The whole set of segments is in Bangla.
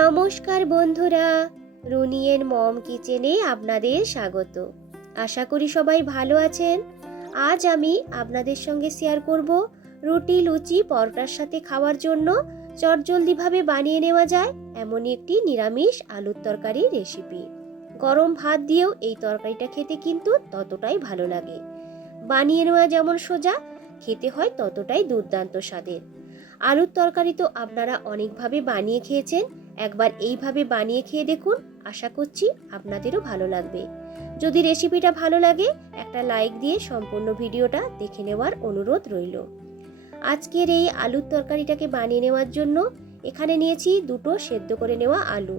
নমস্কার বন্ধুরা, রুনিয়ের মম কিচেনে আপনাদের স্বাগত। আশা করি সবাই ভালো আছেন। আজ আমি আপনাদের সঙ্গে শেয়ার করব রুটি, লুচি, পরোটার সাথে খাওয়ার জন্য চটজলদিভাবে বানিয়ে নেওয়া যায় এমনই একটি নিরামিষ আলুর তরকারির রেসিপি। গরম ভাত দিয়েও এই তরকারিটা খেতে কিন্তু ততটাই ভালো লাগে। বানিয়ে নেওয়া যেমন সোজা, খেতে হয় ততটাই দুর্দান্ত স্বাদের। আলুর তরকারি তো আপনারা অনেকভাবে বানিয়ে খেয়েছেন, একবার এইভাবে বানিয়ে খেয়ে দেখুন, আশা করছি আপনাদেরও ভালো লাগবে। যদি রেসিপিটা ভালো লাগে একটা লাইক দিয়ে সম্পূর্ণ ভিডিওটা দেখে নেওয়ার অনুরোধ রইল। আজকের এই আলুর তরকারিটাকে বানিয়ে নেওয়ার জন্য এখানে নিয়েছি দুটো সেদ্ধ করে নেওয়া আলু।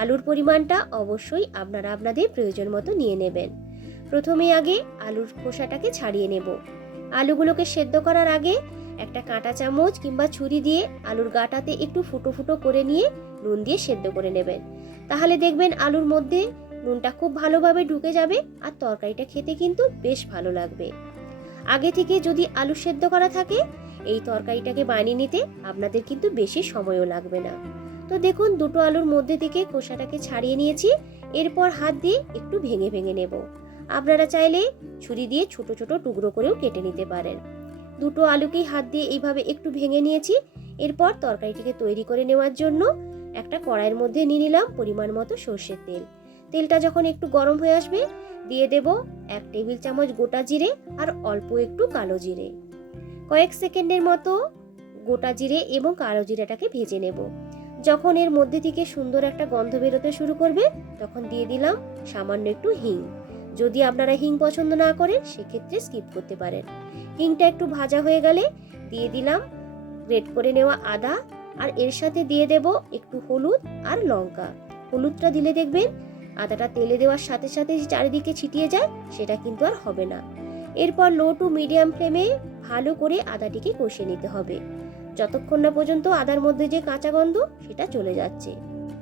আলুর পরিমাণটা অবশ্যই আপনারা আপনাদের প্রয়োজন মতো নিয়ে নেবেন। প্রথমে আগে আলুর খোসাটাকে ছাড়িয়ে নেব। আলুগুলোকে সেদ্ধ করার আগে একটা কাঁটা চামচ কিংবা ছুরি দিয়ে আলুর গাটাতে একটু ফুটো ফুটো করে নিয়ে নুন দিয়ে সেদ্ধ করে নেবেন। তাহলে দেখবেন আলুর মধ্যে নুনটা খুব ভালোভাবে ঢুকে যাবে আর তরকারিটা খেতে কিন্তু বেশ ভালো লাগবে। আগে থেকে যদি আলু সেদ্ধ করা থাকে এই তরকারিটাকে বানিয়ে নিতে আপনাদের কিন্তু বেশি সময়ও লাগবে না। তো দেখুন দুটো আলুর মধ্যে থেকে খোসাটাকে ছাড়িয়ে নিয়েছি। এরপর হাত দিয়ে একটু ভেঙে ভেঙে নেব। আপনারা চাইলে ছুরি দিয়ে ছোট ছোট টুকরো করেও কেটে নিতে পারেন। দুটো আলুকেই হাত দিয়ে এইভাবে একটু ভেঙে নিয়েছি। এরপর তরকারিটিকে তৈরি করে নেওয়ার জন্য একটা কড়াইয়ের মধ্যে নিয়ে নিলাম পরিমাণ মতো সর্ষের তেল। তেলটা যখন একটু গরম হয়ে আসবে দিয়ে দেব 1 টেবিল চামচ গোটা জিরে আর অল্প একটু কালো জিরে। কয়েক সেকেন্ডের মতো গোটা জিরে এবং কালো জিরাটাকে ভেজে নেব। যখন এর মধ্যে থেকে সুন্দর একটা গন্ধ বেরোতে শুরু করবে তখন দিয়ে দিলাম সামান্য একটু হিং। যদি আপনারা হিং পছন্দ না করেন সেক্ষেত্রে স্কিপ করতে পারেন। হিংটা একটু ভাজা হয়ে গেলে দিয়ে দিলাম গ্রেট করে নেওয়া আদা, আর এর সাথে দিয়ে দেব একটু হলুদ আর লঙ্কা। হলুদটা দিলে দেখবেন আদাটা তেলে দেওয়ার সাথে সাথে যে চারিদিকে ছিটিয়ে যায় সেটা কিন্তু আর হবে না। এরপর লো টু মিডিয়াম ফ্লেমে ভালো করে আদাটিকে কষিয়ে নিতে হবে যতক্ষণ না পর্যন্ত আদার মধ্যে যে কাঁচা গন্ধ সেটা চলে যাচ্ছে।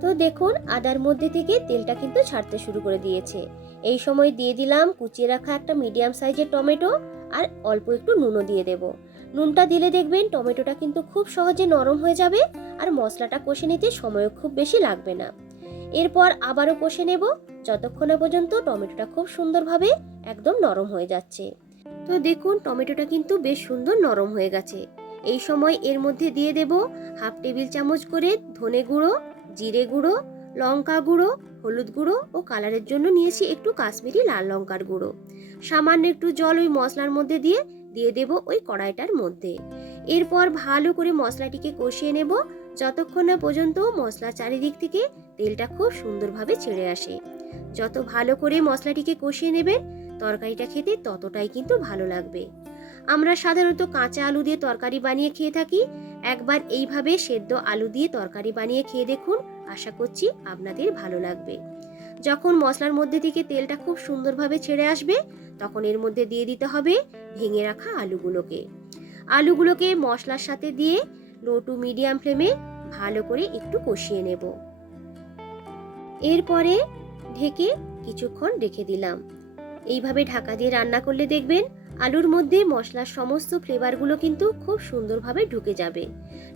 তো দেখুন আদার মধ্যে থেকে তেলটা কিন্তু ছাড়তে শুরু করে দিয়েছে। এই সময় দিয়ে দিলাম কুচিয়ে রাখা একটা মিডিয়াম সাইজের টমেটো আর অল্প একটু নুনও দিয়ে দেব। নুনটা দিলে দেখবেন টমেটোটা কিন্তু খুব সহজে নরম হয়ে যাবে আর মশলাটা কষে নিতে সময়ও খুব বেশি লাগবে না। এরপর আবারও কষে নেব যতক্ষণ না পর্যন্ত টমেটোটা খুব সুন্দরভাবে একদম নরম হয়ে যাচ্ছে। তো দেখুন টমেটোটা কিন্তু বেশ সুন্দর নরম হয়ে গেছে। এই সময় এর মধ্যে দিয়ে দেব 1/2 টেবিল চামচ করে ধনে গুঁড়ো, জিরে গুঁড়ো, লঙ্কা গুঁড়ো, হলুদ গুঁড়ো ও কালারের জন্য নিয়েছি একটু কাশ্মীরি লাল লঙ্কার গুঁড়ো। সামান্য একটু জল ওই মশলার মধ্যে দিয়ে দেব ওই কড়াইটার মধ্যে। এরপর ভালো করে মশলাটিকে কষিয়ে নেব যতক্ষণ না পর্যন্ত মশলা চারিদিক থেকে তেলটা খুব সুন্দরভাবে ছেড়ে আসে। যত ভালো করে মশলাটিকে কষিয়ে নেবেন তরকারিটা খেতে ততটাই কিন্তু ভালো লাগবে। আমরা সাধারণত কাঁচা আলু দিয়ে তরকারি বানিয়ে খেয়ে থাকি। একবার এইভাবে সেদ্ধ আলু দিয়ে তরকারি বানিয়ে খেয়ে দেখুন, আশা করছি আপনাদের ভালো লাগবে। যখন মশলার মধ্যে থেকে তেলটা খুব সুন্দরভাবে ছেড়ে আসবে তখন এর মধ্যে দিয়ে দিতে হবে ভেঙে রাখা আলুগুলোকে মশলার সাথে দিয়ে লো টু মিডিয়াম ফ্লেমে ভালো করে একটু কষিয়ে নেব। এরপরে ঢেকে কিছুক্ষণ রেখে দিলাম। এইভাবে ঢাকা দিয়ে রান্না করলে দেখবেন আলুর মধ্যে মশলার সমস্ত ফ্লেভারগুলো কিন্তু খুব সুন্দরভাবে ঢুকে যাবে।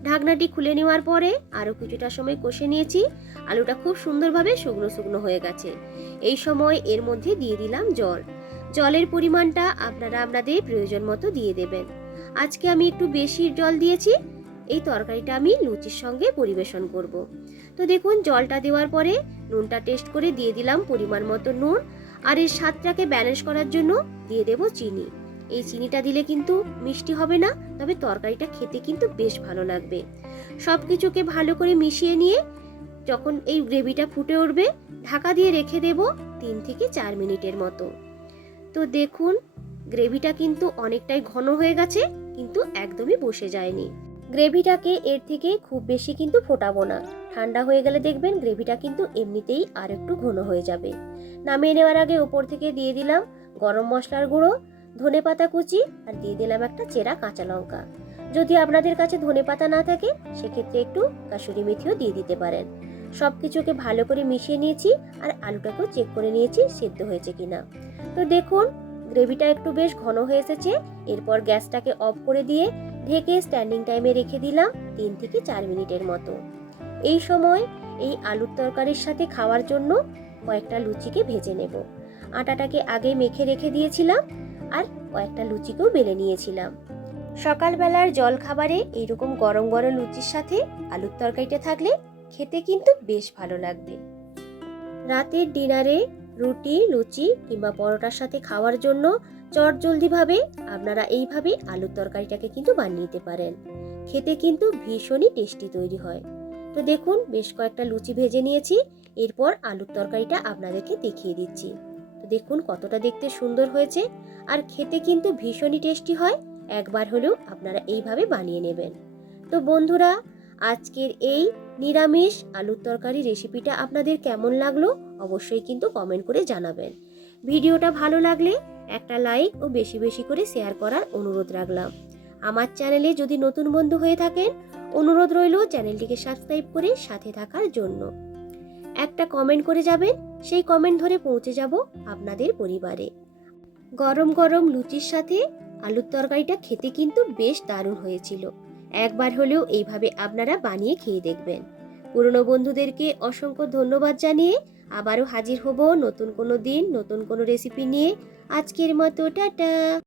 ঢাকনাটি খুলে নেওয়ার পরে আরও কিছুটা সময় কষে নিয়েছি। আলুটা খুব সুন্দরভাবে শুকনো শুকনো হয়ে গেছে। এই সময় এর মধ্যে দিয়ে দিলাম জল। জলের পরিমাণটা আপনারা আপনাদের প্রয়োজন মতো দিয়ে দেবেন। আজকে আমি একটু বেশি জল দিয়েছি। এই তরকারিটা আমি লুচির সঙ্গে পরিবেশন করব। তো দেখুন জলটা দেওয়ার পরে নুনটা টেস্ট করে দিয়ে দিলাম পরিমাণ মতো নুন, আর এর স্বাদটাকে ব্যালেন্স করার জন্য দিয়ে দেব চিনি। এই চিনিটা দিলে কিন্তু মিষ্টি হবে না, তবে তরকারিটা খেতে কিন্তু বেশ ভালো লাগবে। সবকিছুকে ভালো করে মিশিয়ে নিয়ে যখন এই গ্রেভিটা ফুটে উঠবে ঢাকা দিয়ে রেখে দেব 3 থেকে 4 মিনিটের মতো। তো দেখুন গ্রেভিটা কিন্তু অনেকটাই ঘন হয়ে গেছে, কিন্তু একদমই বসে যায়নি। গ্রেভিটাকে এর থেকে খুব বেশি কিন্তু ফোটাবো না। ঠান্ডা হয়ে গেলে দেখবেন গ্রেভিটা কিন্তু এমনিতেই আর একটু ঘন হয়ে যাবে। নামিয়ে নেওয়ার আগে উপর থেকে দিয়ে দিলাম গরম মশলার গুঁড়ো, ধনেপাতা কুচি আর দিয়ে দিলাম একটা চেরা কাঁচা লঙ্কা। যদি আপনাদের কাছে ধনেপাতা না থাকে সেক্ষেত্রে একটু কাসুরি মেথিও দিয়ে দিতে পারেন। সবকিছুকে ভালো করে মিশিয়ে নিয়েছি আর আলুটাকেও চেক করে নিয়েছি সেদ্ধ হয়েছে কিনা। তো দেখুন গ্রেভিটা একটু বেশ ঘন হয়ে এসেছে। এরপর গ্যাসটাকে অফ করে দিয়ে ঢেকে স্ট্যান্ডিং টাইমে রেখে দিলাম 3 থেকে 4 মিনিটের মতো। এই সময় এই আলুর তরকারির সাথে খাওয়ার জন্য কয়েকটা লুচিকে ভেজে নেব। আটাটাকে আগে মেখে রেখে দিয়েছিলাম আর কয়েকটা লুচিকেও বেলে নিয়েছিলাম। সকালবেলার জল খাবারে এইরকম গরম গরম লুচির সাথে আলুর তরকারিটা থাকলে খেতে কিন্তু বেশ ভালো লাগবে। রাতের ডিনারে রুটি, লুচি কিংবা পরোটার সাথে খাওয়ার জন্য চটজলদিভাবে আপনারা এইভাবে আলুর তরকারিটাকে কিন্তু বানিয়ে নিতে পারেন। খেতে কিন্তু ভীষণই টেস্টি তৈরি হয়। তো দেখুন, বেশ কয়েকটা লুচি ভেজে নিয়েছি। এরপর আলুর তরকারিটা আপনাদেরকে দেখিয়ে দিচ্ছি। তো দেখুন কতটা দেখতে সুন্দর হয়েছে, আর খেতে কিন্তু ভীষণই টেস্টি হয়। একবার হলেও আপনারা এইভাবে বানিয়ে নেবেন। তো বন্ধুরা, আজকের এই নিরামিষ আলুর তরকারি রেসিপিটা আপনাদের কেমন লাগলো অবশ্যই কিন্তু কমেন্ট করে জানাবেন। ভিডিওটা ভালো লাগলে একটা লাইক ও বেশি বেশি করে শেয়ার করার অনুরোধ রাখলাম। আমার চ্যানেলে যদি নতুন বন্ধু হয়ে থাকেন, অনুরোধ রইল চ্যানেলটিকে সাবস্ক্রাইব করে সাথে থাকার জন্য। একটা কমেন্ট করে যাবেন, সেই কমেন্ট ধরে পৌঁছে যাব আপনাদের পরিবারে। গরম গরম লুচির সাথে আলুর তরকারিটা খেতে কিন্তু বেশ দারুণ হয়েছিল। একবার হলেও এইভাবে আপনারা বানিয়ে খেয়ে দেখবেন। পুরনো বন্ধুদেরকে অসংখ্য ধন্যবাদ জানিয়ে আবারও হাজির হব নতুন কোনো দিন নতুন কোনো রেসিপি নিয়ে। আজকের মতো টাটা।